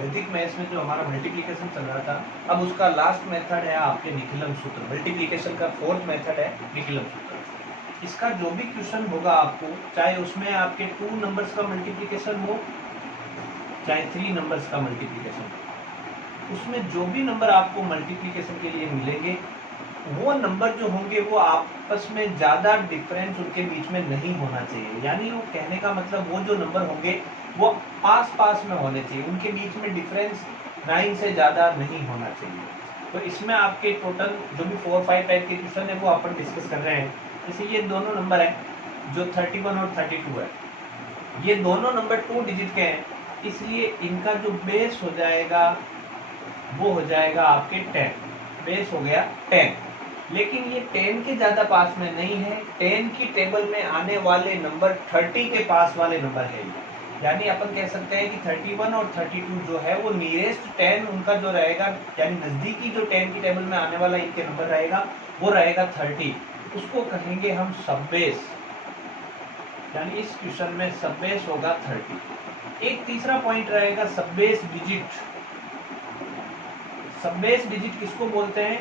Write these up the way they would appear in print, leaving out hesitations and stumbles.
वैदिक मैथ्स में जो हमारा मल्टीप्लिकेशन चल रहा था, अब उसका लास्ट मेथड है आपके निखिलम सूत्र। मल्टीप्लिकेशन का फोर्थ मेथड है निखिलम सूत्र। इसका जो भी क्वेश्चन होगा आपको, चाहे उसमें आपके 2 नंबर्स का मल्टीप्लिकेशन हो, चाहे 3 नंबर्स का मल्टीप्लिकेशन हो, उसमें जो भी नंबर आपको मल्टीप्लिकेशन के लिए मिलेंगे, वो नंबर जो होंगे वो आपस में ज़्यादा डिफरेंस उनके बीच में नहीं होना चाहिए। यानी वो कहने का मतलब वो जो नंबर होंगे वो पास पास में होने चाहिए, उनके बीच में डिफरेंस 9 से ज़्यादा नहीं होना चाहिए। तो इसमें आपके टोटल जो भी 4-5 टाइप के क्वेश्चन है वो अपन डिस्कस कर रहे हैं। जैसे ये दोनों नंबर हैं जो 31 और 32 है, ये दोनों नंबर 2 डिजिट के हैं, इसलिए इनका जो बेस हो जाएगा वो हो जाएगा आपके 10। बेस हो गया 10, लेकिन ये 10 के ज़्यादा पास में नहीं है। 10 की टेबल में आने वाले नंबर 30 के पास वाले नंबर है। यानी अपन कह सकते हैं कि 31 और 32 जो है वो नियरेस्ट 10 उनका जो रहेगा, यानी नज़दीकी जो 10 की टेबल में आने वाला इनके नंबर रहेगा वो रहेगा 30। उसको कहेंगे हम सब बेस, यानी इस क्वेश्चन में सब बेस होगा 30। एक तीसरा पॉइंट रहेगा सब बेस डिजिट। सब बेस डिजिट किसको बोलते हैं?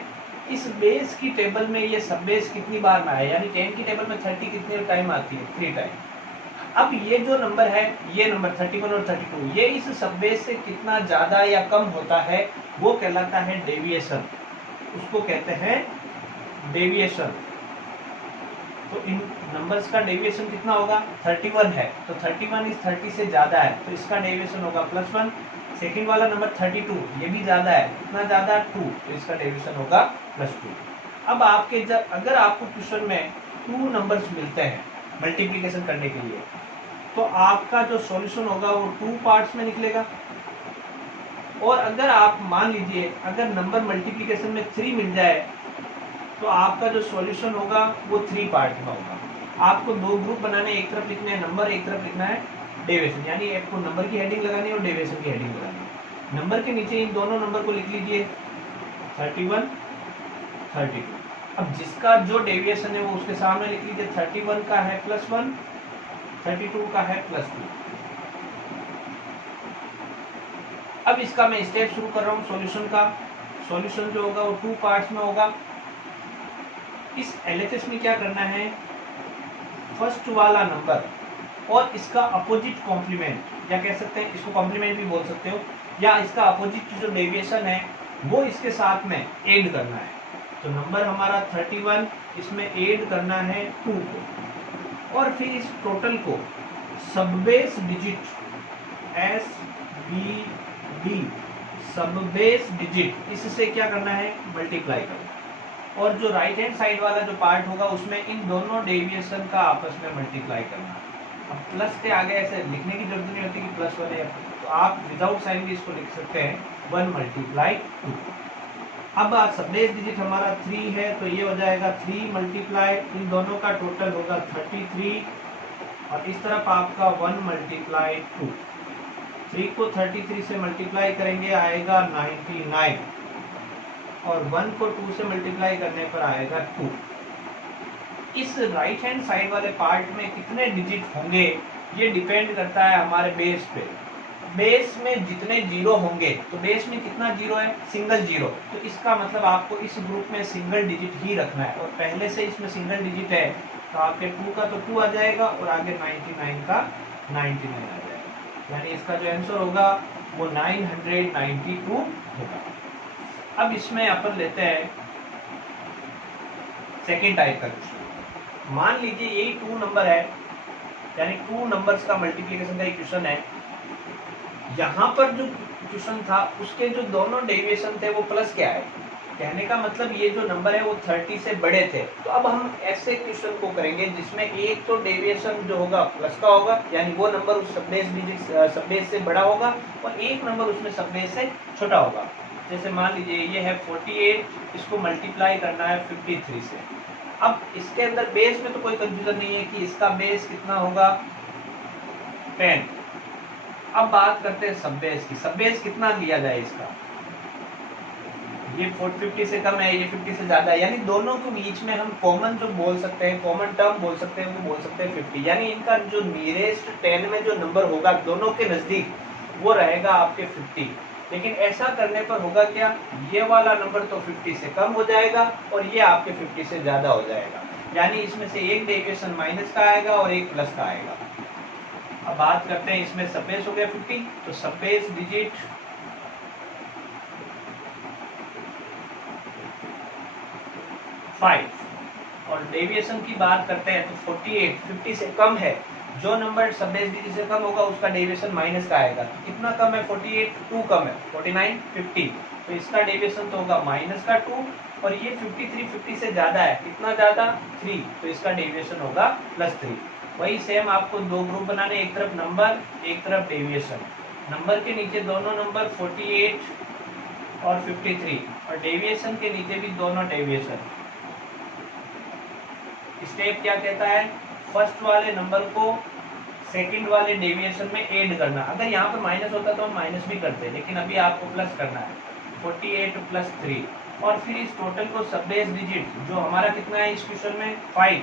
इस बेस की टेबल में ये सब बेस कितनी बार में आया, यानी 10 की टेबल में 30 कितने टाइम आती है? 3 टाइम। अब ये जो नंबर है, ये नंबर 31 और 32, ये इस सब बेस से कितना ज्यादा या कम होता है वो कहलाता है डेविएशन। उसको कहते हैं डेविएशन। तो इन नंबर्स का डेविएशन कितना होगा? 31 है तो 31 इस 30 से ज्यादा है तो इसका डेविएशन होगा +1। सेकंड वाला नंबर 32, ये भी ज्यादा है, कितना ज्यादा? 2, तो इसका डेविएशन होगा +2। अब आपके जब अगर आपको क्वेश्चन में 2 नंबर्स मिलते हैं मल्टीप्लिकेशन करने के लिए, तो आपका जो सॉल्यूशन होगा वो 2 पार्ट्स में निकलेगा। और अगर आप मान लीजिए अगर नंबर मल्टीप्लिकेशन में 3 मिल जाए तो आपका जो सॉल्यूशन होगा वो 3 पार्ट में होगा। आपको 2 ग्रुप बनाने, एक तरफ लिखना है नंबर, एक तरफ लिखना है डेविएशन। यानी आपको नंबर की हेडिंग लगानी है और डेविएशन की हेडिंग लगानी है। नंबर के नीचे इन दोनों नंबर को लिख लीजिए 31, 32। अब जिसका जो डेविएशन है वो उसके सामने लिख लीजिए 31 का है +1, 32 का है +2। अब इसका मैं स्टेप शुरू कर रहा हूँ सॉल्यूशन का। सॉल्यूशन जो होगा वो 2 पार्ट्स में होगा। इस LHS में क्या करना है? फर्स्ट वाला नंबर और इसका अपोजिट कॉम्प्लीमेंट, या कह सकते हैं इसको कॉम्प्लीमेंट भी बोल सकते हो, या इसका अपोजिट जो डेविएशन है वो इसके साथ में ऐड करना है। तो नंबर हमारा 31, इसमें ऐड करना है 2 को, और फिर इस टोटल को सब बेस डिजिट SBD सब बेस डिजिट इससे क्या करना है? मल्टीप्लाई करना। और जो राइट हैंड साइड वाला जो पार्ट होगा उसमें इन दोनों डेविएशन का आपस में मल्टीप्लाई करना। अब प्लस के आगे ऐसे लिखने की जरूरत नहीं होती कि +1 है, तो आप विदाउट साइन भी इसको लिख सकते हैं 1 × 2। अब सब बेस डिजिट हमारा 3 है तो ये हो जाएगा 3 मल्टीप्लाई, इन दोनों का टोटल होगा 33, और इस तरफ आपका 1 × 2। 3 को 33 से मल्टीप्लाई करेंगे आएगा 99, और 1 को 2 से मल्टीप्लाई करने पर आएगा 2। इस राइट हैंड साइड वाले पार्ट में कितने डिजिट होंगे ये डिपेंड करता है हमारे बेस पे। बेस में जितने जीरो होंगे, तो बेस में कितना जीरो है? Single zero. तो इसका मतलब आपको इस ग्रुप में सिंगल डिजिट ही रखना है, और पहले से इसमें सिंगल डिजिट है तो आपके 2 का तो 2 आ जाएगा और आगे 99 का 99 आ जाएगा। यानी इसका जो आंसर होगा वो 992 होगा। अब इसमें अपन लेते हैं सेकेंड टाइप का क्वेश्चन। मान लीजिए यही 2 नंबर है, यानी 2 नंबर्स का मल्टीप्लिकेशन का एक क्वेश्चन है। यहाँ पर जो क्वेश्चन था उसके जो दोनों डेविएशन थे वो प्लस के आए। कहने का मतलब ये जो नंबर है वो 30 से बड़े थे। तो अब हम ऐसे क्वेश्चन को करेंगे जिसमें एक तो डेविएशन जो होगा प्लस का होगा, यानी वो नंबर उस सब बेस से बड़ा होगा, और एक नंबर उसमें सब बेस से छोटा होगा। जैसे मान लीजिए ये है 48, इसको मल्टीप्लाई करना है 53 से। अब इसके अंदर बेस में तो कोई कंफ्यूजन नहीं है कि इसका बेस कितना होगा? 10। अब बात करते हैं सब बेस की। सब बेस कितना लिया जाए इसका? ये 50 से कम है, ये 50 से ज्यादा है, यानी दोनों के बीच में हम कॉमन जो बोल सकते हैं, कॉमन टर्म बोल सकते हैं, वो बोल सकते हैं 50। यानी इनका जो नियरेस्ट 10 में जो नंबर होगा दोनों के नजदीक वो रहेगा आपके 50। लेकिन ऐसा करने पर होगा क्या, ये वाला नंबर तो 50 से कम हो जाएगा और ये आपके 50 से ज्यादा हो जाएगा, यानी इसमें से एक डेविएशन माइनस का आएगा और एक प्लस का आएगा। अब बात करते हैं, इसमें सब बेस हो गया 50, तो सब बेस डिजिट 5 और डेविएशन की बात करते हैं तो 48 50 से कम है, जो नंबर सब बेस डिजिट से कम होगा उसका डेविएशन माइनस का आएगा। तो कितना कम है, 48, 2 कम है, 49 50, तो इसका डेविएशन तो होगा माइनस का 2, और ये 53 50 से ज्यादा है, कितना ज्यादा, 3, तो इसका डेविएशन होगा +3। वही सेम आपको दो ग्रुप बनाने, एक तरफ नंबर एक तरफ डेविएशन। नंबर के नीचे दोनों नंबर 48 और 53 और डेविएशन के नीचे भी दोनों डेविएशन। स्टेप क्या कहता है, फर्स्ट वाले नंबर को सेकंड वाले डेविएशन में ऐड करना। अगर यहाँ पर माइनस होता तो हम माइनस भी करते, लेकिन अभी आपको प्लस करना है, 48 + 3, और फिर इस टोटल को सब बेस डिजिट जो हमारा कितना है इस क्वेश्चन में 5,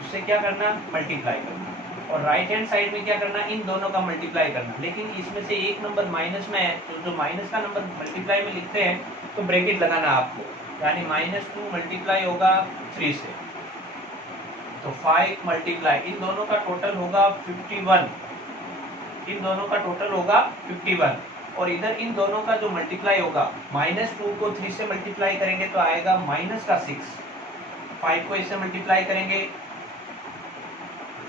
उससे क्या करना, मल्टीप्लाई करना, और राइट हैंड साइड में क्या करना, इन दोनों का मल्टीप्लाई करना। लेकिन इसमें से एक नंबर माइनस में है, तो जो माइनस का नंबर मल्टीप्लाई में लिखते हैं तो ब्रैकेट लगाना आपको, यानी -2 मल्टीप्लाई होगा 3 से, तो 5 मल्टीप्लाई, इन दोनों का टोटल होगा 51, इन दोनों का टोटल होगा 51, और इधर इन दोनों का जो मल्टीप्लाई होगा, -2 को 3 से मल्टीप्लाई करेंगे तो आएगा -6, 5 को इससे मल्टीप्लाई करेंगे।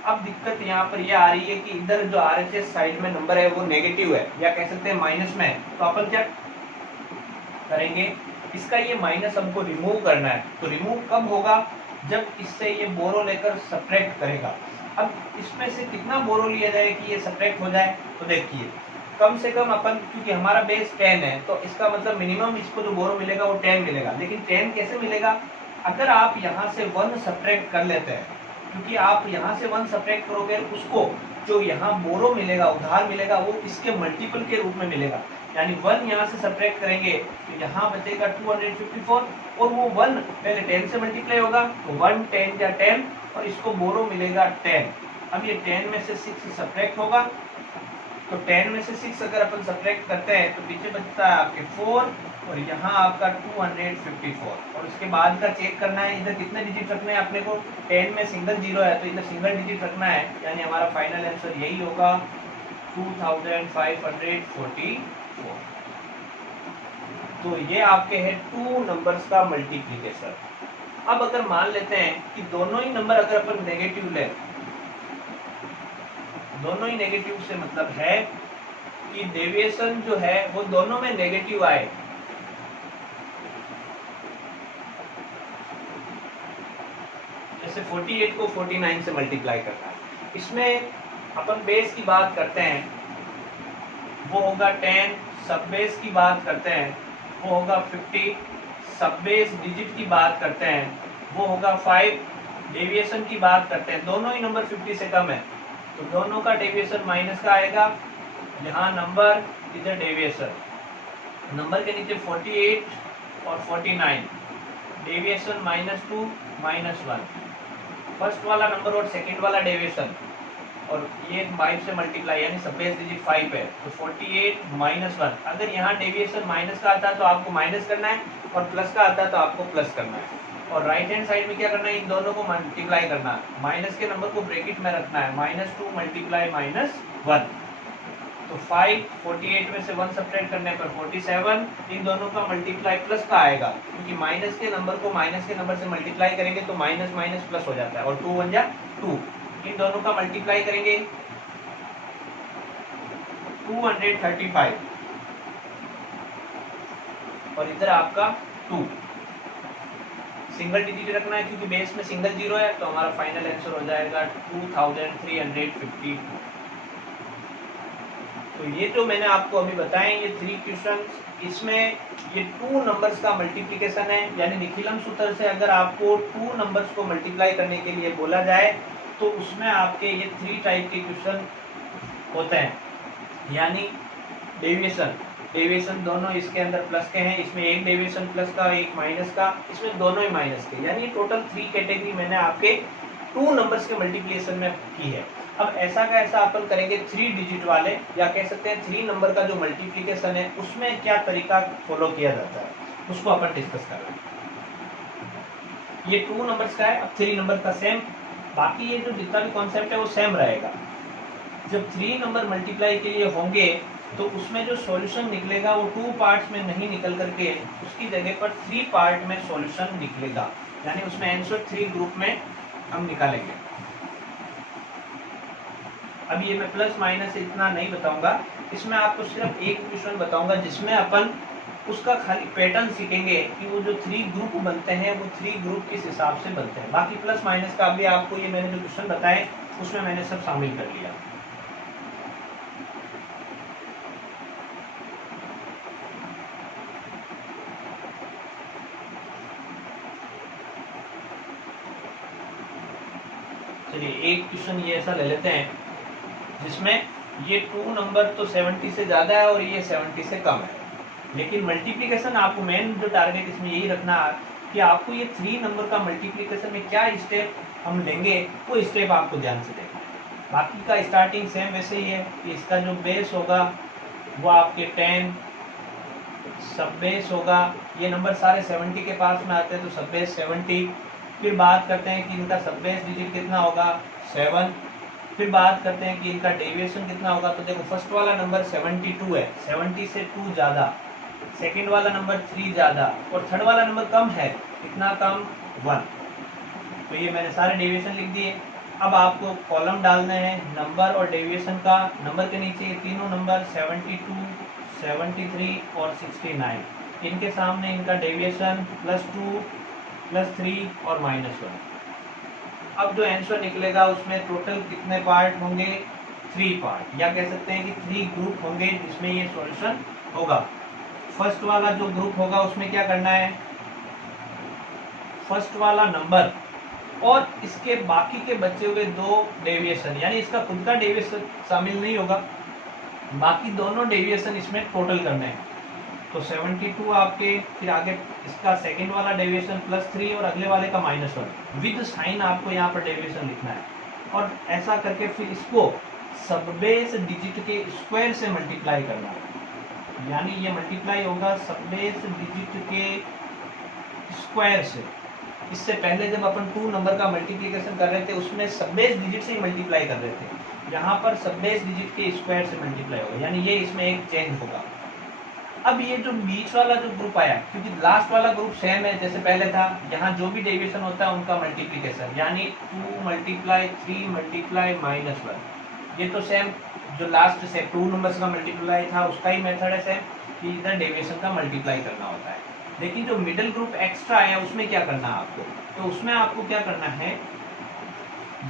अब दिक्कत यहाँ पर यह आ रही है कि इधर जो RHS साइड में नंबर है वो नेगेटिव है, या कह सकते हैं माइनस में है, तो अपन क्या करेंगे, इसका ये माइनस हमको रिमूव करना है। तो रिमूव कब होगा, जब इससे ये बोरो लेकर सब्ट्रैक्ट करेगा। अब इसमें से कितना बोरो लिया जाए कि ये सब्ट्रैक्ट हो जाए, तो देखिए कम से कम अपन, क्योंकि हमारा बेस 10 है तो इसका मतलब मिनिमम इसको जो बोरो मिलेगा वो 10 मिलेगा। लेकिन 10 कैसे मिलेगा, अगर आप यहाँ से 1 सब्ट्रैक्ट कर लेते हैं, क्योंकि आप यहाँ से 1 सब्ट्रैक्ट करोगे, उसको जो यहाँ बोरो मिलेगा, उधार मिलेगा, वो इसके मल्टीपल के रूप में मिलेगा। यानी 1 यहाँ से सब्ट्रैक्ट करेंगे तो यहाँ बचेगा 254, और वो 1 पहले 10 से मल्टीप्लाई होगा, तो 1 10 या 10, और इसको बोरो मिलेगा 10। अब ये 10 में से 6 सब्ट्रैक्ट होगा, तो 10 में से 6 अगर अपन सब्ट्रैक्ट करते हैं तो पीछे बचता है आपके 4, और यहाँ आपका 254, और उसके बाद का चेक करना है, इधर कितने डिजिट रखने हैं अपने को, 10 में सिंगल जीरो है तो इधर सिंगल डिजिट रखना है, यानी हमारा फाइनल आंसर यही होगा 2544। तो ये आपके है 2 नंबर्स का मल्टीप्लिकेशन। अब अगर मान लेते हैं कि दोनों ही नंबर अगर अपन नेगेटिव ले, दोनों ही नेगेटिव से मतलब है कि डेविएशन जो है वो दोनों में नेगेटिव आए, जैसे 48 को 49 से मल्टीप्लाई करना है। इसमें अपन बेस की बात करते हैं वो होगा 10, सब बेस की बात करते हैं वो होगा 50, सब बेस डिजिट की बात करते हैं वो होगा 5, डेविएशन की बात करते हैं, दोनों ही नंबर 50 से कम है तो दोनों का डेविएशन माइनस का आएगा, यहाँ नंबर इधर डेविएशन, नंबर के नीचे 48 और 49, डेविएशन -2 -1, फर्स्ट वाला नंबर और सेकंड वाला डेविएशन, और ये 5 से मल्टीप्लाई, यानी सब बेस डिजिट 5 है, तो 48 -1। अगर यहाँ डेविएशन माइनस का आता है तो आपको माइनस करना है, और प्लस का आता है तो आपको प्लस करना है, और राइट हैंड साइड में क्या करना है, इन दोनों को मल्टीप्लाई करना है, माइनस के नंबर को ब्रैकेट में रखना है, -2 मल्टीप्लाई -1, तो 5, 48 में से 1 सब्ट्रैक्ट करने पर 47, इन दोनों का मल्टीप्लाई प्लस का आएगा, क्योंकि माइनस के नंबर को माइनस के नंबर से मल्टीप्लाई करेंगे तो माइनस माइनस प्लस हो जाता है, और 2 1 जा 2, इन दोनों का मल्टीप्लाई करेंगे 235, और इधर आपका 2, सिंगल डिजिट रखना है क्योंकि बेस में सिंगल जीरो है, तो हमारा फाइनल आंसर हो जाएगा 2352। तो ये जो मैंने आपको अभी बताए ये 3 क्वेश्चंस, इसमें ये 2 नंबर्स का मल्टीप्लिकेशन है, यानी निखिलम सूत्र से अगर आपको 2 नंबर्स को मल्टीप्लाई करने के लिए बोला जाए तो उसमें आपके ये 3 टाइप के क्वेश्चन होते हैं, यानी डेविएशन, डेविएशन दोनों इसके अंदर प्लस के हैं, इसमें एक डेविएशन प्लस का एक माइनस का, इसमें दोनों ही माइनस के, यानी टोटल 3 कैटेगरी मैंने आपके 2 नंबर्स के मल्टीप्लिकेशन में की है। अब ऐसा का ऐसा अपन करेंगे 3 डिजिट वाले या कह सकते हैं 3 नंबर का जो मल्टीप्लिकेशन है उसमें क्या तरीका फॉलो किया जाता है उसको अपन डिस्कस कर रहे हैं। ये 2 नंबर्स का है, अब 3 नंबर का सेम, बाकी ये जो जितना भी कॉन्सेप्ट है वो सेम रहेगा। जब 3 नंबर मल्टीप्लाई के लिए होंगे तो उसमें जो सॉल्यूशन निकलेगा वो 2 पार्ट्स में नहीं निकल करके उसकी जगह पर 3 पार्ट में सॉल्यूशन निकलेगा, यानी उसमें आंसर 3 ग्रुप में हम निकालेंगे। अभी ये मैं प्लस माइनस इतना नहीं बताऊंगा, इसमें आपको सिर्फ एक क्वेश्चन बताऊंगा जिसमें अपन उसका खाली पैटर्न सीखेंगे कि वो जो 3 ग्रुप बनते हैं वो 3 ग्रुप किस हिसाब से बनते हैं। बाकी प्लस माइनस का अभी आपको ये मैंने जो क्वेश्चन बताए उसमें मैंने सब शामिल कर लिया। चलिए एक क्वेश्चन ये ऐसा ले लेते हैं जिसमें ये 2 नंबर तो 70 से ज़्यादा है और ये 70 से कम है, लेकिन मल्टीप्लिकेशन आपको मेन जो टारगेट इसमें यही रखना है कि आपको ये 3 नंबर का मल्टीप्लिकेशन में क्या स्टेप हम लेंगे वो स्टेप आपको ध्यान से देखना है। बाकी का स्टार्टिंग सेम वैसे ही है कि इसका जो बेस होगा वो आपके 10, सब बेस होगा, ये नंबर सारे 70 के पास में आते हैं तो सब बेस 70। फिर बात करते हैं कि इनका सब बेस डिजिट कितना होगा 7। फिर बात करते हैं कि इनका डेविएशन कितना होगा, तो देखो फर्स्ट वाला नंबर 72 है, 70 से 2 ज़्यादा, सेकंड वाला नंबर 3 ज़्यादा और थर्ड वाला नंबर कम है, कितना कम 1। तो ये मैंने सारे डेविएशन लिख दिए। अब आपको कॉलम डालना है नंबर और डेविएशन का। नंबर के नीचे ये तीनों नंबर 72, 73 और 69, इनके सामने इनका डेविएशन +2, +3 और -1। अब जो आंसर निकलेगा उसमें टोटल कितने पार्ट होंगे 3 पार्ट, या कह सकते हैं कि 3 ग्रुप होंगे जिसमें ये सॉल्यूशन होगा। फर्स्ट वाला जो ग्रुप होगा उसमें क्या करना है, फर्स्ट वाला नंबर और इसके बाकी के बचे हुए 2 डेविएशन, यानी इसका खुद का डेविएशन शामिल नहीं होगा, बाकी दोनों डेविएशन इसमें टोटल करने हैं। तो 72 आपके, फिर आगे इसका सेकंड वाला डेविएशन +3 और अगले वाले का -1 विद साइन आपको यहाँ पर डेविएशन लिखना है। और ऐसा करके फिर इसको सब बेस डिजिट के स्क्वायर से मल्टीप्लाई करना है, यानी ये मल्टीप्लाई होगा सब बेस डिजिट के स्क्वायर से। इससे पहले जब अपन 2 नंबर का मल्टीप्लिकेशन कर रहे थे उसमें सब बेस डिजिट से ही मल्टीप्लाई कर रहे थे, यहाँ पर सब बेस डिजिट के स्क्वायर से मल्टीप्लाई होगा, यानी ये इसमें एक चेंज होगा। अब ये जो बीच वाला जो ग्रुप आया, क्योंकि लास्ट वाला ग्रुप सेम है जैसे पहले था, यहाँ जो भी डेविएशन होता है उनका मल्टीप्लिकेशन, यानी 2 × 3 × -1, ये तो सेम जो लास्ट से 2 नंबर्स का मल्टीप्लाई था उसका ही मेथड है सेम, कि इधर डेविएशन का मल्टीप्लाई करना होता है। लेकिन जो मिडिल ग्रुप एक्स्ट्रा आया उसमें क्या करना है आपको, तो उसमें आपको क्या करना है,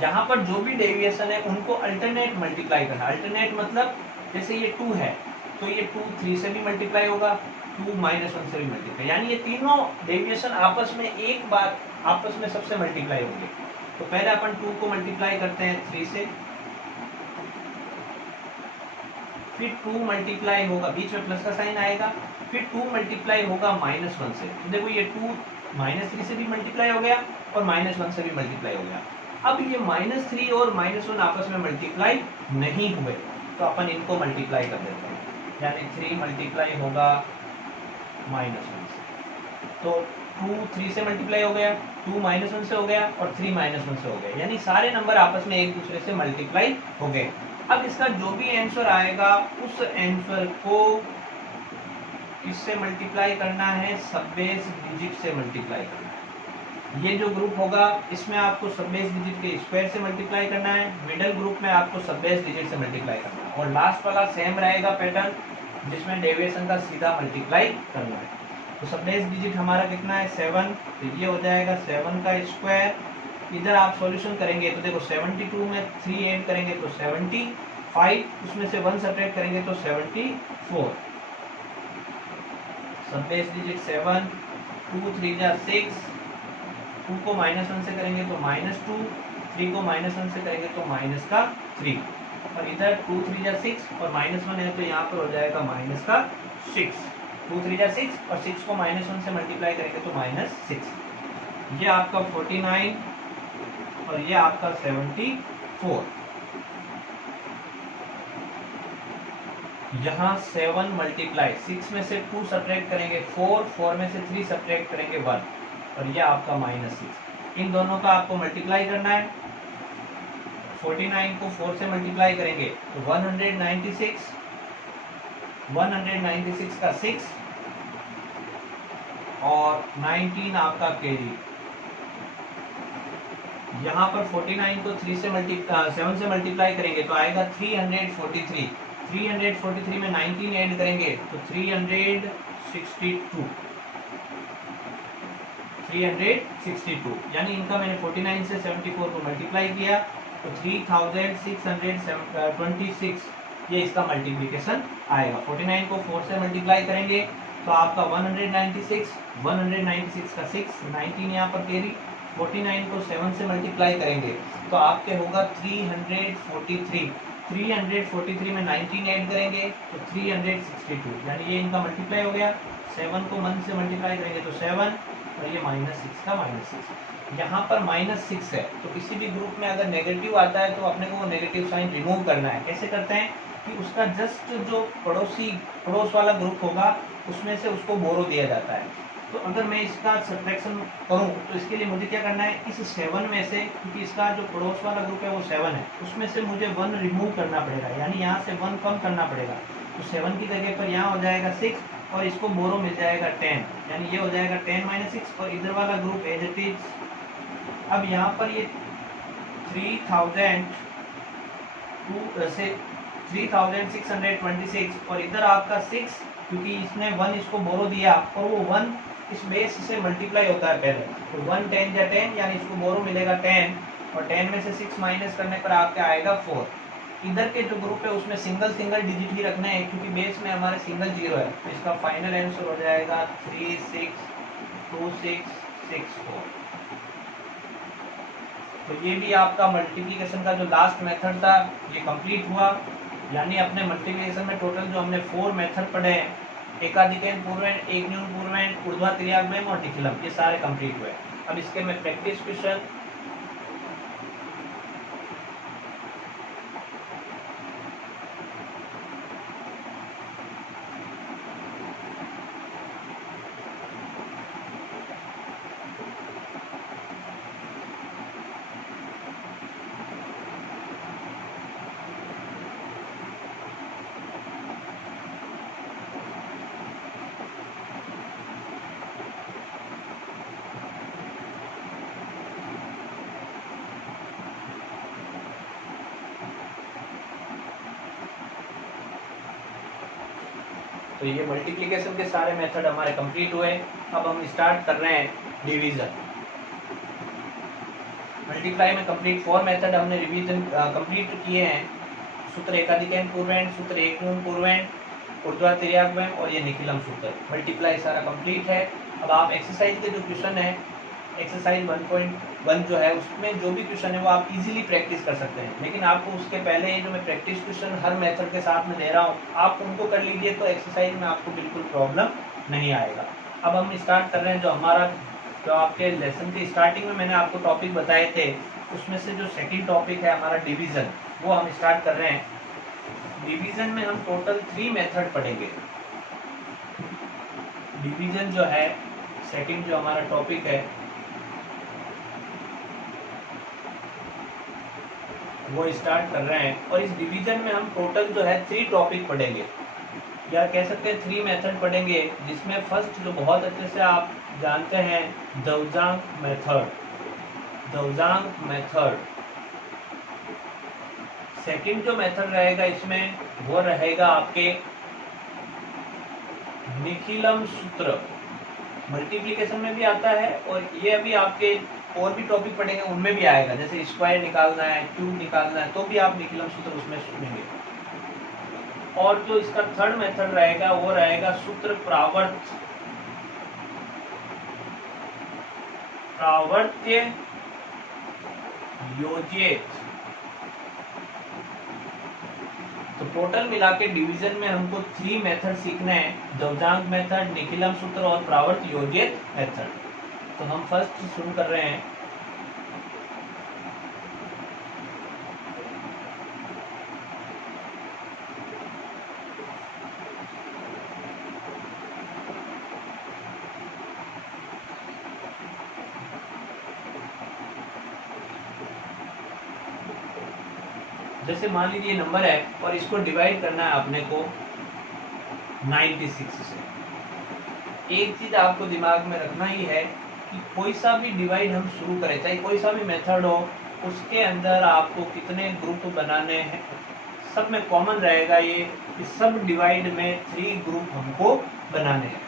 यहाँ पर जो भी डेविएशन है उनको अल्टरनेट मल्टीप्लाई करना। अल्टरनेट मतलब जैसे ये 2 है तो ये 2 3 से भी मल्टीप्लाई होगा, 2 -1 से भी मल्टीप्लाई, यानी ये तीनों डेविएशन आपस में एक बार आपस में सबसे मल्टीप्लाई होंगे। तो पहले अपन 2 को मल्टीप्लाई करते हैं 3 से, फिर 2 मल्टीप्लाई होगा, बीच में प्लस का साइन आएगा, फिर 2 मल्टीप्लाई होगा -1 से। तो देखो ये 2 -3 से भी मल्टीप्लाई हो गया और -1 से भी मल्टीप्लाई हो गया। अब ये -3 और -1 आपस में मल्टीप्लाई नहीं हुए तो अपन इनको मल्टीप्लाई कर देते हैं, यानी 3 मल्टीप्लाई होगा -1 से। तो 2 3 से मल्टीप्लाई हो गया, 2 -1 से हो गया और 3 -1 से हो गया, यानी सारे नंबर आपस में एक दूसरे से मल्टीप्लाई हो गए। अब इसका जो भी आंसर आएगा उस आंसर को किससे मल्टीप्लाई करना है, सब बेस डिजिट से मल्टीप्लाई करना है। ये जो ग्रुप होगा इसमें आपको सब बेस डिजिट के स्क्वायर से मल्टीप्लाई करना है, मिडिल ग्रुप में आपको सब बेस डिजिट से मल्टीप्लाई करना है, और लास्ट वाला सेम रहेगा पैटर्न जिसमें डेविएशन का सीधा मल्टीप्लाई करना है। तो सब बेस डिजिट हमारा कितना है 7, तो ये हो जाएगा 7 का स्क्वायर। इधर आप सॉल्यूशन करेंगे तो देखो 72 में 3 ऐड करेंगे तो 75, उसमें से 1 सब्ट्रैक्ट करेंगे तो 74। सब बेस डिजिट 7, 2 3 जा 6, 2 को -1 से करेंगे तो -2, 3 को -1 से करेंगे तो -3, और इधर 2 3 जा 6 और -1 है तो यहाँ पर हो जाएगा -6। 2 3 जा 6 और 6 को -1 से मल्टीप्लाई करेंगे तो -6। ये आपका 49 और ये आपका 74। यहाँ 7 मल्टीप्लाई 6 में से 2 सब्ट्रैक्ट करेंगे 4, 4 में से 3 सब्ट्रैक्ट करेंगे 1 और ये आपका -6। इन दोनों का आपको मल्टीप्लाई करना है। 49 को 4 से मल्टीप्लाई करेंगे तो 196, 196 का 6 और 19 आपका कैरी। यहाँ पर 49 को 7 से मल्टीप्लाई करेंगे तो आएगा 343। 343 में 19 ऐड करेंगे तो 362। यानी इनका मैंने 49 से 74 को मल्टीप्लाई किया तो 3626 ये इसका मल्टीप्लिकेशन आएगा। 49 को 4 से मल्टीप्लाई करेंगे तो आपका 196 का 6, 19 यहाँ पर कैरी। 49 को 7 से मल्टीप्लाई करेंगे तो आपके होगा 343। 343 में 19 ऐड करेंगे तो 362 यानी ये इनका मल्टीप्लाई हो गया। 7 को 1 से मल्टीप्लाई करेंगे तो 7 और ये -6 का -6। यहाँ पर -6 है तो किसी भी ग्रुप में अगर नेगेटिव आता है तो अपने को वो नेगेटिव साइन रिमूव करना है। कैसे करते हैं कि उसका जस्ट जो पड़ोस वाला ग्रुप होगा उसमें से उसको बोरो दिया जाता है। तो अगर मैं इसका सब्ट्रैक्शन करूं तो इसके लिए मुझे क्या करना है, इस 7 में से, क्योंकि इसका जो पड़ोस वाला ग्रुप है वो 7 है, उसमें से मुझे 1 रिमूव करना पड़ेगा, यानी यहाँ से 1 कम करना पड़ेगा। तो 7 की जगह पर यहाँ हो जाएगा 6 और इसको बोरो मिल जाएगा 10, यानी ये हो जाएगा 10 - 6 और इधर वाला ग्रुप एज इट इज। अब यहाँ पर ये 3626 और इधर आपका 6, क्योंकि इसने 1 इसको बोरो दिया और वो 1 इस बेस से मल्टीप्लाई होता है पहले, तो 1 10 या 10 यानी इसको बोरो मिलेगा 10 और 10 में से 6 माइनस करने पर आपके आएगा 4। इधर के जो ग्रुप है उसमें सिंगल डिजिट ही रखने हैं क्योंकि बेस में हमारे सिंगल 0 है। तो इसका फाइनल आंसर हो जाएगा 362664। तो ये भी आपका मल्टीप्लिकेशन का जो लास्ट मेथड था ये कंप्लीट हुआ, यानी अपने मल्टीप्लिकेशन में टोटल जो हमने 4 मेथड पढ़े हैं, एकाधिकैन पूर्वेण, एक न्यून पूर्वेण, ऊर्ध्वा तिर्याग्मयम और निखिलम, ये सारे कंप्लीट हुए। अब इसके में प्रैक्टिस क्वेश्चन। तो ये मल्टीप्लिकेशन के सारे मेथड हमारे कंप्लीट हुए। अब हम स्टार्ट कर रहे हैं डिवीजन। मल्टीप्लाई में कंप्लीट 4 मेथड हमने रिवीजन कंप्लीट किए हैं। सूत्र एकाधिकैन पूर्वेण, सूत्र एक न्यून पूर्वेण, ऊर्ध्वा तिर्याग्मयम और ये निखिलम सूत्र। मल्टीप्लाई सारा कंप्लीट है। अब आप एक्सरसाइज के जो क्वेश्चन है, एक्सरसाइज 1.1 जो है उसमें जो भी क्वेश्चन है वो आप इजीली प्रैक्टिस कर सकते हैं, लेकिन आपको उसके पहले ये जो मैं प्रैक्टिस क्वेश्चन हर मेथड के साथ में दे रहा हूँ आप उनको कर लीजिए तो एक्सरसाइज में आपको बिल्कुल प्रॉब्लम नहीं आएगा। अब हम स्टार्ट कर रहे हैं जो आपके लेसन की स्टार्टिंग में मैंने आपको टॉपिक बताए थे उसमें से जो सेकेंड टॉपिक है हमारा डिवीजन, वो हम स्टार्ट कर रहे हैं। डिवीजन में हम टोटल 3 मेथड पढ़ेंगे। डिवीजन जो है सेकेंड जो हमारा टॉपिक है वो स्टार्ट कर रहे हैं, और इस डिवीजन में हम टोटल जो है 3 टॉपिक पढ़ेंगे, या कह सकते हैं 3 मेथड पढ़ेंगे, जिसमें फर्स्ट जो बहुत अच्छे से आप जानते हैं दौजांग मेथड। सेकंड जो मेथड रहेगा इसमें वो रहेगा आपके निखिलम सूत्र। मल्टीप्लिकेशन में भी आता है और ये अभी आपके और भी टॉपिक पढ़ेंगे उनमें भी आएगा, जैसे स्क्वायर निकालना है, क्यूब निकालना है, तो भी आप निखिलम सूत्र उसमें सुनेंगे। और जो इसका थर्ड मेथड रहेगा वो रहेगा सूत्र प्रावर्त्य योजित। तो टोटल मिला के डिवीजन में हमको 3 मेथड सीखना है, दौजांग मेथड, निखिलम सूत्र और प्रावर्त योजित मेथड। तो हम फर्स्ट शुरू कर रहे हैं जैसे मान लीजिए नंबर है और इसको डिवाइड करना है अपने को 96 से। एक चीज आपको दिमाग में रखना ही है कि कोई सा भी डिवाइड हम शुरू करें, चाहे कोई सा भी मेथड हो, उसके अंदर आपको कितने ग्रुप बनाने हैं, सब में कॉमन रहेगा ये कि सब डिवाइड में 3 ग्रुप हमको बनाने हैं।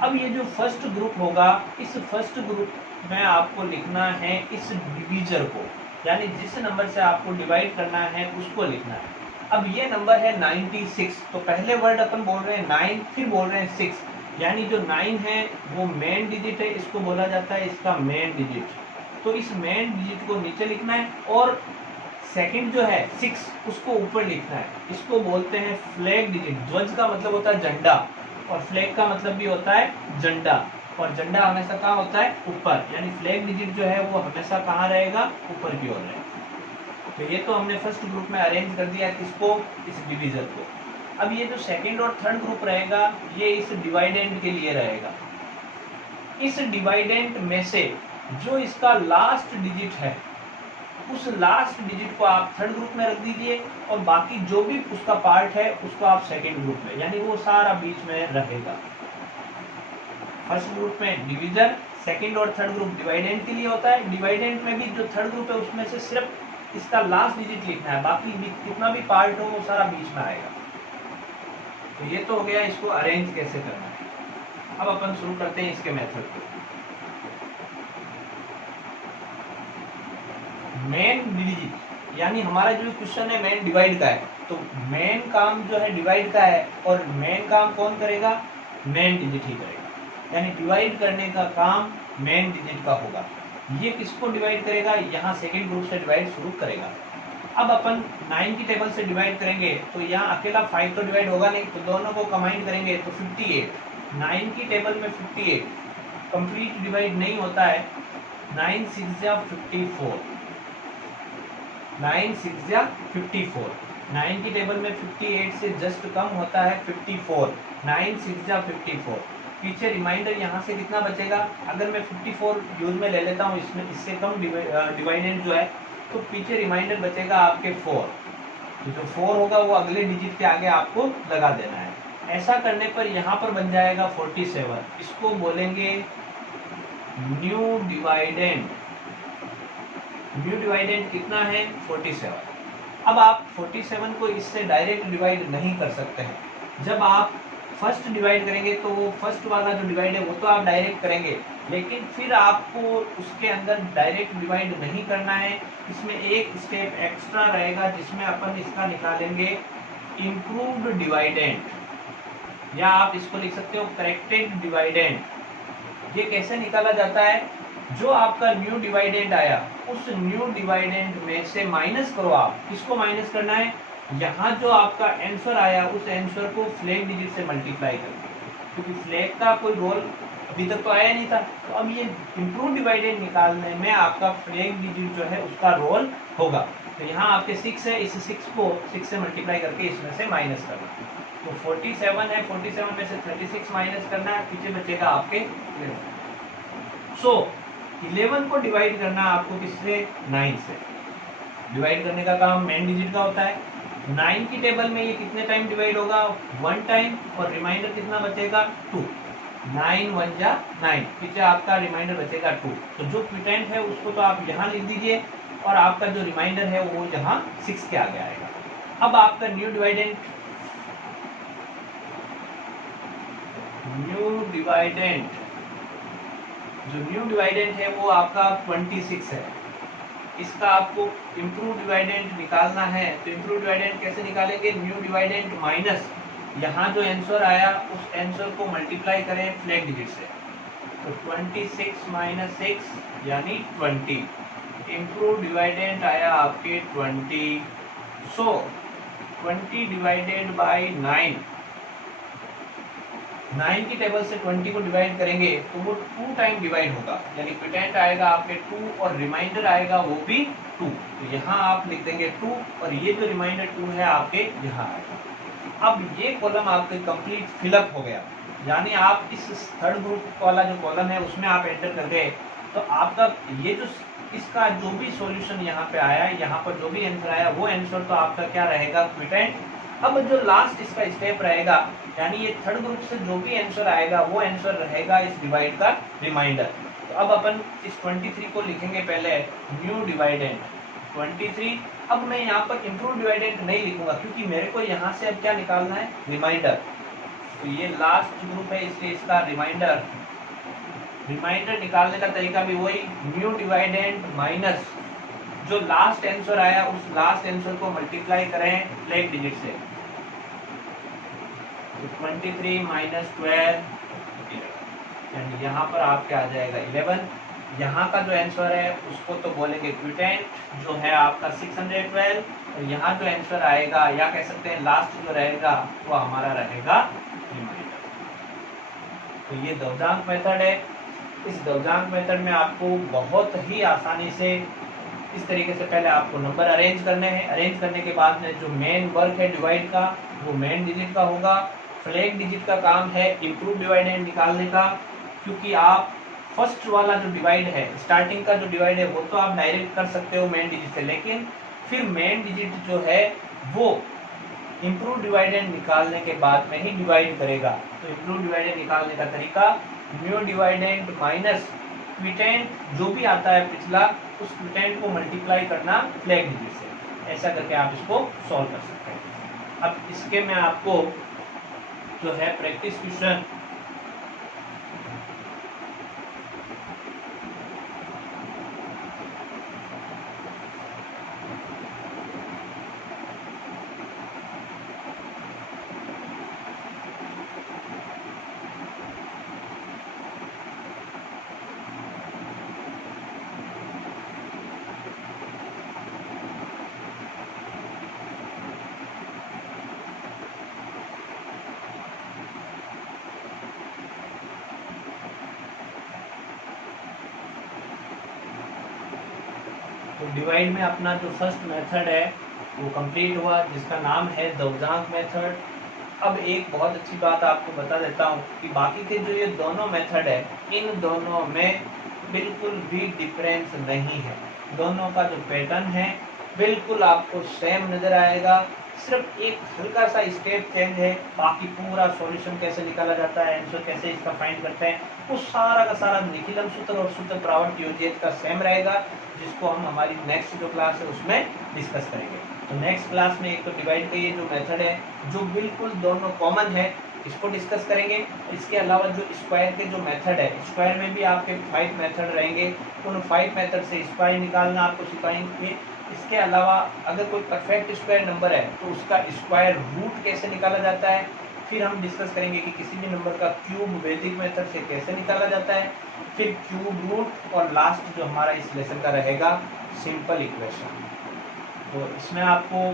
अब ये जो फर्स्ट ग्रुप होगा, इस फर्स्ट ग्रुप में आपको लिखना है इस डिवीजर को, यानी जिस नंबर से आपको डिवाइड करना है उसको लिखना है। अब ये नंबर है 96, तो पहले वर्ड अपन बोल रहे हैं 9, फिर बोल रहे हैं 6, यानी जो 9 है वो मेन डिजिट है, इसको बोला जाता है इसका मेन डिजिट। तो इस मेन डिजिट को नीचे लिखना है और सेकंड जो है 6 उसको ऊपर लिखना है। इसको बोलते हैं फ्लैग डिजिट। ध्वज का मतलब होता है झंडा और फ्लैग का मतलब भी होता है झंडा, और झंडा हमेशा कहाँ होता है? ऊपर, यानी फ्लैग डिजिट जो है वो हमेशा कहाँ रहेगा? ऊपर की ओर रहेगा। तो ये तो हमने फर्स्ट ग्रुप में अरेंज कर दिया किसको? इस डिवीजर को। अब ये जो सेकंड और थर्ड ग्रुप रहेगा ये इस डिवाइडेंट के लिए रहेगा। इस डिवाइडेंट में से जो इसका लास्ट डिजिट है उस लास्ट डिजिट को आप थर्ड ग्रुप में रख दीजिए और बाकी जो भी उसका पार्ट है उसको आप सेकंड ग्रुप में, यानी वो सारा बीच में रहेगा। फर्स्ट ग्रुप में डिवीजर, सेकंड और थर्ड ग्रुप डिवाइडेंट के लिए होता है। डिवाइडेंट में भी जो थर्ड ग्रुप है उसमें से सिर्फ इसका लास्ट डिजिट लिखना है, बाकी कितना भी पार्ट हो वो सारा बीच में आएगा। तो ये तो हो गया इसको अरेंज कैसे करना है। अब अपन शुरू करते हैं इसके मेथड को। मेन डिजिट, यानी हमारा जो क्वेश्चन है मेन डिवाइड का है, तो मेन काम जो है डिवाइड का है और मेन काम कौन करेगा? मेन डिजिट ही करेगा, यानी डिवाइड करने का काम मेन डिजिट का होगा। ये किसको डिवाइड करेगा? यहाँ सेकंड ग्रुप से डिवाइड शुरू करेगा। अब अपन 9 की टेबल से डिवाइड करेंगे तो यहाँ अकेला 5 तो डिवाइड होगा नहीं, तो दोनों को कंबाइन करेंगे तो 58। 9 की टेबल में 58 कंप्लीट डिवाइड नहीं होता है। 9 6 जा 54, 9 6 जा 54। 9 की टेबल में 58 से जस्ट कम होता है 54। 9 6 जा 54। पीछे रिमाइंडर यहाँ से कितना बचेगा? अगर मैं 54 यूज में ले लेता हूँ, इसमें इससे कम डिवाइडेंड जो है, तो पीछे रिमाइंडर बचेगा आपके 4। तो जो 4 होगा वो अगले डिजिट के आगे आपको लगा देना है। ऐसा करने पर यहाँ पर बन जाएगा 47। इसको बोलेंगे न्यू डिवाइडेंड। न्यू डिवाइडेंड कितना है? 47। अब आप 47 को इससे डायरेक्ट डिवाइड नहीं कर सकते हैं। जब आप फर्स्ट डिवाइड करेंगे तो वो फर्स्ट वाला जो डिवाइड है वो तो आप डायरेक्ट करेंगे, लेकिन फिर आपको उसके अंदर डायरेक्ट डिवाइड नहीं करना है। इसमें एक स्टेप एक्स्ट्रा रहेगा जिसमें अपन इसका निकालेंगे इम्प्रूव्ड डिवाइडेंड, या आप इसको लिख सकते हो करेक्टेड डिवाइडेंड। ये कैसे निकाला जाता है? जो आपका न्यू डिवाइडेंड आया उस न्यू डिवाइडेंड में से माइनस करो। आप किसको माइनस करना है? यहाँ जो आपका आंसर आया उस आंसर को फ्लैग डिजिट से मल्टीप्लाई करके, क्योंकि फ्लैग का कोई रोल अभी तक तो आया नहीं था। तो अब ये इम्प्रूव डिवाइडेंड निकालने में आपका फ्लैग डिजिट जो है उसका रोल होगा। तो यहाँ आपके 6 है, इस 6 को 6 से मल्टीप्लाई करके इसमें से माइनस करना। तो 47 है, 47 में से 36 माइनस करना है, पीछे बचेगा आपके 11। सो 11 को डिवाइड करना आपको किससे? 9 से। डिवाइड करने का काम मेन डिजिट का होता है। 9 की टेबल में ये कितने टाइम डिवाइड होगा? 1 टाइम, और रिमाइंडर कितना बचेगा? 2। 9 1 जा 9, पीछे आपका रिमाइंडर बचेगा 2। तो जो क्विटेंट है उसको तो आप यहाँ लिख दीजिए और आपका जो रिमाइंडर है वो यहाँ 6 के आगे आएगा। अब आपका न्यू डिवाइडेंड जो न्यू डिवाइडेंड है वो आपका 26 है। इसका आपको इम्प्रूव डिवाइडेंट निकालना है। तो इम्प्रूव डिवाइडेंट कैसे निकालेंगे? न्यू डिवाइडेंट माइनस यहाँ जो आंसर आया उस आंसर को मल्टीप्लाई करें फ्लैग डिजिट से। तो 26 माइनस 6 यानी 20। इम्प्रूव डिवाइडेंट आया आपके 20। सो 20 डिवाइडेड बाई 9। 9 की टेबल से 20 को डिवाइड करेंगे तो वो 2 टाइम डिवाइड होगा, यानी क्विटेंट आएगा आपके 2 और रिमाइंडर आएगा वो भी 2। तो यहाँ आप लिख देंगे 2 और ये जो रिमाइंडर 2 है आपके यहाँ आएगा। अब ये कॉलम आपके कंप्लीट फिलअप हो गया, यानी आप इस थर्ड ग्रुप वाला जो कॉलम है उसमें आप एंटर कर गए। तो आपका ये जो इसका जो भी सॉल्यूशन यहाँ पे आया, यहाँ पर जो भी आंसर आया वो आंसर तो आपका क्या रहेगा, क्विटेंट। अब जो लास्ट इसका स्टेप रहेगा, यानी ये थर्ड ग्रुप से जो भी आंसर आएगा वो आंसर रहेगा इस डिवाइड का रिमाइंडर। तो अब अपन इस 23 को लिखेंगे पहले न्यू डिवाइडेंट 23। अब मैं यहाँ पर इंप्रूव डिवाइडेंट नहीं लिखूंगा क्योंकि मेरे को यहाँ से अब क्या निकालना है, रिमाइंडर। तो ये लास्ट ग्रुप है इसलिए इसका रिमाइंडर। रिमाइंडर निकालने का तरीका भी वही, न्यू डिवाइडेंट माइनस जो लास्ट आंसर आया उस लास्ट आंसर को मल्टीप्लाई करें फ्लैग डिजिट से। तो 23 माइनस 12 एंड यहाँ पर आपके आ जाएगा 11। यहाँ का जो आंसर है उसको तो बोलेंगे क्विटेंट, जो है आपका 612। और यहाँ जो आंसर आएगा या कह सकते हैं लास्ट जो रहेगा वो हमारा रहेगा रिमाइंडर। तो ये दवजांक मेथड है। इस दवजांक मेथड में आपको बहुत ही आसानी से इस तरीके से पहले आपको नंबर अरेंज करने हैं। अरेंज करने के बाद में जो मेन वर्क है डिवाइड का वो मेन डिजिट का होगा। फ्लैग डिजिट का काम है इम्प्रूव डिवाइडेंड निकालने का, क्योंकि आप फर्स्ट वाला जो डिवाइड है, स्टार्टिंग का जो डिवाइड है वो तो आप डायरेक्ट कर सकते हो मेन डिजिट से, लेकिन फिर मेन डिजिट जो है वो इम्प्रूव डिवाइडेंड निकालने के बाद में ही डिवाइड करेगा। तो इम्प्रूव डिवाइडेंड निकालने का तरीका न्यू डिवाइडेंट माइनस क्विटेंट जो भी आता है पिछला, उस क्विटेंट को मल्टीप्लाई करना फ्लैग डिजिट से। ऐसा करके आप इसको सॉल्व कर सकते हैं। अब इसके मैं आपको जो है प्रैक्टिस क्वेश्चन तो डिवाइड में अपना जो फर्स्ट मेथड है वो कंप्लीट हुआ, जिसका नाम है दवजांक मेथड। अब एक बहुत अच्छी बात आपको बता देता हूँ कि बाकी के जो ये दोनों मेथड है, इन दोनों में बिल्कुल भी डिफरेंस नहीं है। दोनों का जो पैटर्न है बिल्कुल आपको सेम नजर आएगा, सिर्फ एक हल्का सा स्टेप चेंज है। बाकी पूरा सॉल्यूशन कैसे निकाला जाता है, आंसर कैसे इसका फाइंड करते हैं, वो सारा का सारा निखिलम सूत्र और सूत्र प्रावर्त योजित का सेम रहेगा, जिसको हम हमारी नेक्स्ट जो क्लास है उसमें डिस्कस करेंगे। तो नेक्स्ट क्लास में एक तो डिवाइड का ये जो मेथड है जो बिल्कुल दोनों कॉमन है, इसको डिस्कस करेंगे। इसके अलावा जो स्क्वायर के जो मेथड है, स्क्वायर में भी आपके 5 मेथड रहेंगे, उन 5 मेथड से स्क्वायर निकालना आपको सिखाएंगे। इसके अलावा अगर कोई परफेक्ट स्क्वायर नंबर है तो उसका स्क्वायर रूट कैसे निकाला जाता है। फिर हम डिस्कस करेंगे कि किसी भी नंबर का क्यूब वैदिक मेथड से कैसे निकाला जाता है, फिर क्यूब रूट, और लास्ट जो हमारा इस लेसन का रहेगा सिंपल इक्वेशन। तो इसमें आपको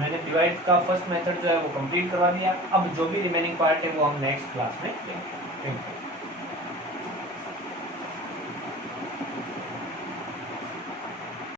मैंने डिवाइड का फर्स्ट मेथड जो है वो कंप्लीट करवा दिया। अब जो भी रिमेनिंग पार्ट है वो हम नेक्स्ट क्लास में लेंगे। Thank you.